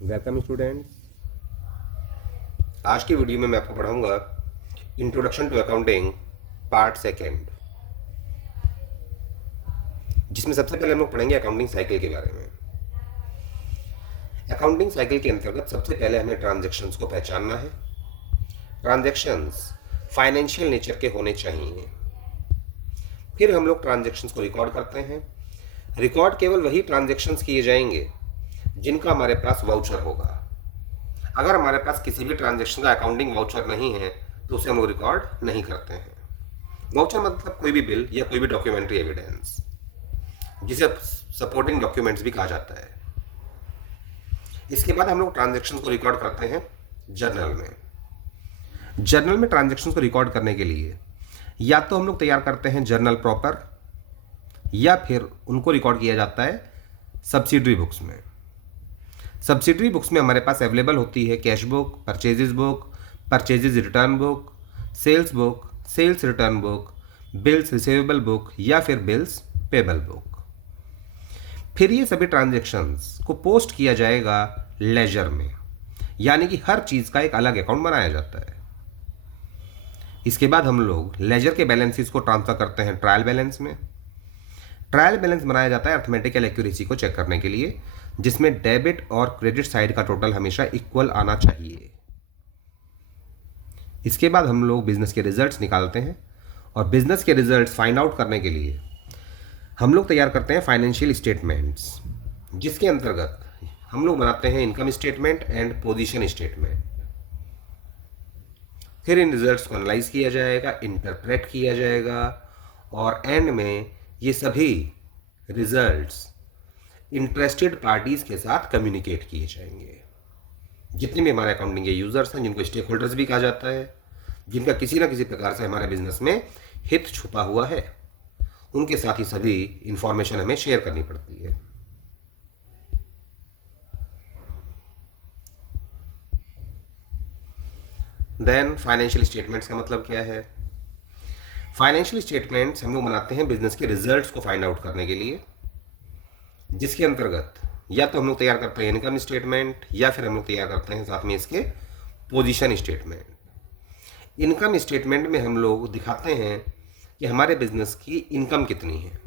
Welcome students. आज की video में मैं आपको पढ़ाऊंगा introduction to accounting part second, जिसमें सबसे पहले हम लोग पढ़ेंगे अकाउंटिंग साइकिल के बारे में। अकाउंटिंग साइकिल के अंतर्गत सबसे पहले हमें ट्रांजैक्शंस को पहचानना है। ट्रांजैक्शंस फाइनेंशियल नेचर के होने चाहिए। फिर हम लोग ट्रांजैक्शंस को रिकॉर्ड करते हैं। रिकॉर्ड केवल वही ट्रांजैक्शंस किए जाएंगे जिनका हमारे पास वाउचर होगा। अगर हमारे पास किसी भी ट्रांजैक्शन का अकाउंटिंग वाउचर नहीं है तो उसे हम लोग रिकॉर्ड नहीं करते हैं। वाउचर मतलब कोई भी बिल या कोई भी डॉक्यूमेंट्री एविडेंस, जिसे सपोर्टिंग डॉक्यूमेंट्स भी कहा जाता है। इसके बाद हम लोग ट्रांजैक्शन को रिकॉर्ड करते हैं जर्नल में। जर्नल में ट्रांजैक्शन को रिकॉर्ड करने के लिए या तो हम लोग तैयार करते हैं जर्नल प्रॉपर, या फिर उनको रिकॉर्ड किया जाता है सब्सिडरी बुक्स में। सब्सिडरी बुक्स में हमारे पास अवेलेबल होती है cash book, purchases book, purchases return book, sales book, sales return book, bills receivable book या फिर बिल्स पेबल बुक। फिर ये सभी ट्रांजैक्शंस को पोस्ट किया जाएगा लेजर में, यानी कि हर चीज़ का एक अलग अकाउंट बनाया जाता है। इसके बाद हम लोग लेजर के बैलेंसेस को ट्रांसफर करते हैं ट्रायल बैलेंस में। ट्रायल बैलेंस बनाया जाता है अर्थमेटिकल एक्यूरेसी को चेक करने के लिए, जिसमें डेबिट और क्रेडिट साइड का टोटल हमेशा इक्वल आना चाहिए। इसके बाद हम लोग बिजनेस के रिजल्ट्स निकालते हैं, और बिजनेस के रिजल्ट्स फाइंड आउट करने के लिए हम लोग तैयार करते हैं फाइनेंशियल स्टेटमेंट्स, जिसके अंतर्गत हम लोग बनाते हैं income statement and position statement. फिर इन रिजल्ट्स को एनालाइज किया जाएगा, इंटरप्रेट किया जाएगा, और एंड में ये सभी रिजल्ट्स इंटरेस्टेड पार्टीज के साथ कम्युनिकेट किए जाएंगे। जितने भी हमारे अकाउंटिंग के यूजर्स हैं, जिनको स्टेक होल्डर्स भी कहा जाता है, जिनका किसी ना किसी प्रकार से हमारे बिजनेस में हित छुपा हुआ है, उनके साथ ही सभी इंफॉर्मेशन हमें शेयर करनी पड़ती है। देन फाइनेंशियल स्टेटमेंट्स का मतलब क्या है? फाइनेंशियल स्टेटमेंट्स हम लोग बनाते हैं बिजनेस के रिजल्ट्स को फाइंड आउट करने के लिए, जिसके अंतर्गत या तो हम लोग तैयार करते हैं इनकम स्टेटमेंट, या फिर हम लोग तैयार करते हैं साथ में इसके पोजीशन स्टेटमेंट। इनकम स्टेटमेंट में हम लोग दिखाते हैं कि हमारे बिजनेस की इनकम कितनी है,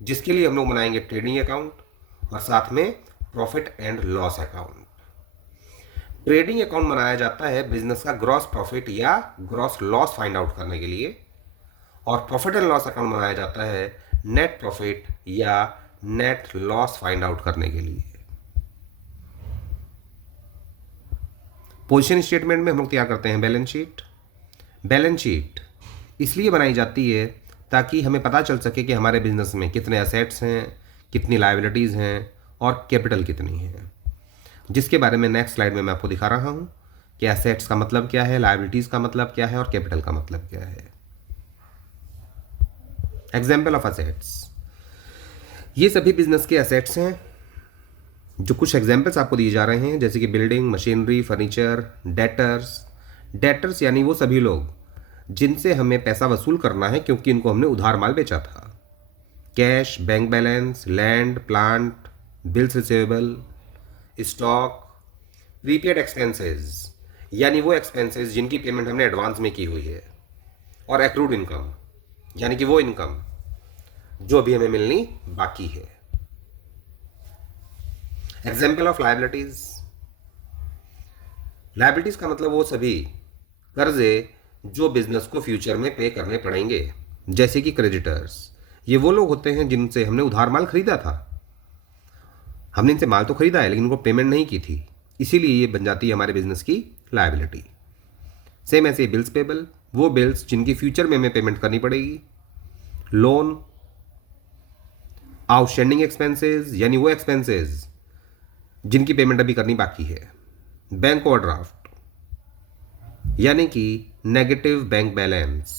जिसके लिए हम लोग बनाएंगे ट्रेडिंग अकाउंट और साथ में profit and loss account. Trading account बनाया जाता है बिजनेस का ग्रॉस प्रॉफिट या ग्रॉस लॉस फाइंड आउट करने के लिए, और प्रॉफिट एंड लॉस अकाउंट बनाया जाता है नेट प्रॉफिट या नेट लॉस फाइंड आउट करने के लिए। पोजीशन स्टेटमेंट में हम लोग तैयार करते हैं बैलेंस शीट। बैलेंस शीट इसलिए बनाई जाती है ताकि हमें पता चल सके कि हमारे बिजनेस में कितने एसेट्स हैं, कितनी लायबिलिटीज़ हैं और कैपिटल कितनी है, जिसके बारे में नेक्स्ट स्लाइड में मैं आपको दिखा रहा हूँ कि एसेट्स का मतलब क्या है, लायबिलिटीज़ का मतलब क्या है और कैपिटल का मतलब क्या है। एग्जाम्पल ऑफ एसेट्स, ये सभी बिजनेस के एसेट्स हैं। जो कुछ एग्जाम्पल्स आपको दिए जा रहे हैं, जैसे कि building, machinery, furniture, debtors. Debtors यानी वो सभी लोग जिनसे हमें पैसा वसूल करना है क्योंकि इनको हमने उधार माल बेचा था। Cash, bank balance, land, plant, bills receivable, stock. Prepaid expenses यानी वो एक्सपेंसेस जिनकी पेमेंट हमने एडवांस में की हुई है। और एक्रूड इनकम यानी कि वो इनकम जो अभी हमें मिलनी बाकी है। Example of liabilities. लायबिलिटीज का मतलब वो सभी कर्जे जो बिजनेस को फ्यूचर में पे करने पड़ेंगे, जैसे कि क्रेडिटर्स। ये वो लोग होते हैं जिनसे हमने उधार माल खरीदा था। हमने इनसे माल तो खरीदा है लेकिन उनको पेमेंट नहीं की थी, इसीलिए ये बन जाती है हमारे बिजनेस की लायबिलिटी। सेम ऐसे बिल्स पेबल, वो बिल्स जिनकी फ्यूचर में हमें पेमेंट करनी पड़ेगी। लोन। आउटस्टैंडिंग एक्सपेंसेस यानी वो एक्सपेंसेस जिनकी पेमेंट अभी करनी बाकी है। बैंक ओवरड्राफ्ट यानी कि नेगेटिव बैंक बैलेंस।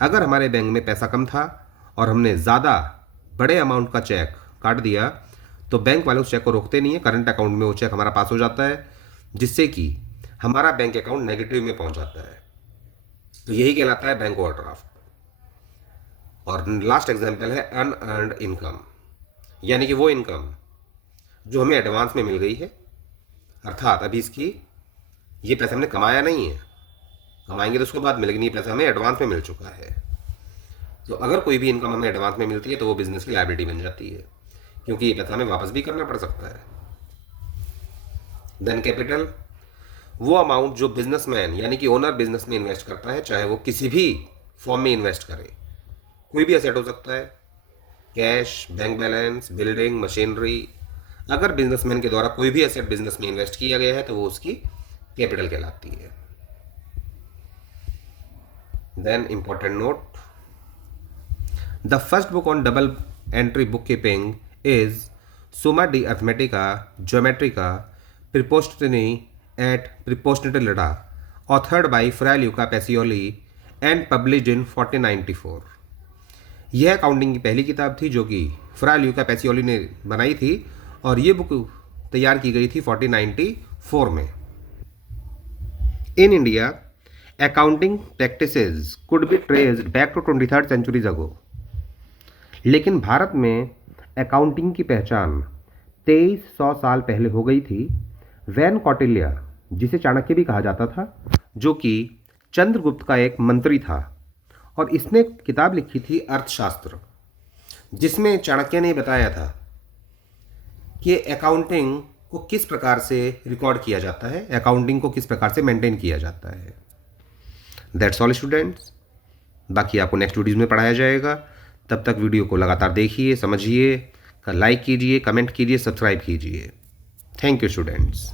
अगर हमारे बैंक में पैसा कम था और हमने ज़्यादा बड़े अमाउंट का चेक काट दिया तो बैंक वाले उस चेक को रोकते नहीं है, करंट अकाउंट में वो चेक हमारा पास हो जाता है, जिससे कि हमारा बैंक अकाउंट नेगेटिव में पहुंच जाता है। तो यही कहलाता है बैंक ओवरड्राफ्ट। और लास्ट एग्जाम्पल है अनअर्न्ड इनकम, यानी कि वो इनकम जो हमें एडवांस में मिल गई है, अर्थात अभी इसकी ये पैसा हमने कमाया नहीं है, कमाएंगे तो उसके बाद मिलेगी, नहीं पैसा हमें एडवांस में मिल चुका है। तो अगर कोई भी इनकम हमें एडवांस में मिलती है तो वो बिजनेस की लायबिलिटी बन जाती है, क्योंकि ये पैसा हमें वापस भी करना पड़ सकता है। देन कैपिटल, वो अमाउंट जो बिजनेसमैन यानी कि ओनर बिजनेस में इन्वेस्ट करता है, चाहे वो किसी भी फॉर्म में इन्वेस्ट करे, कोई भी एसेट हो सकता है, cash, bank balance, building, machinery. अगर बिजनेसमैन के द्वारा कोई भी एसेट बिजनेस में इन्वेस्ट किया गया है तो वो उसकी कैपिटल कहलाती है। Then important note, the first book on double entry book keeping is Summa de Arithmetica Geometria Proportioni et Proportionalita, authored by Fra Luca Pacioli and published in 1494। यह अकाउंटिंग की पहली किताब थी जो कि फ्ray ल्यूका पैसियोली ने बनाई थी, और ये बुक तैयार की गई थी 1494 में। In India accounting practices could be traced back to 23rd centuries ago. लेकिन भारत में अकाउंटिंग की पहचान 2300 साल पहले हो गई थी। वैन कौटिल्य, जिसे चाणक्य भी कहा जाता था, जो कि चंद्रगुप्त का एक मंत्री था, और इसने किताब लिखी थी अर्थशास्त्र, जिसमें चाणक्य ने बताया था कि अकाउंटिंग को किस प्रकार से रिकॉर्ड किया जाता है, अकाउंटिंग को किस प्रकार से मेंटेन किया जाता है। दैट्स ऑल स्टूडेंट्स, बाकी आपको नेक्स्ट वीडियोज़ में पढ़ाया जाएगा। तब तक वीडियो को लगातार देखिए, समझिए, लाइक कीजिए, कमेंट कीजिए, सब्सक्राइब कीजिए। Thank you students.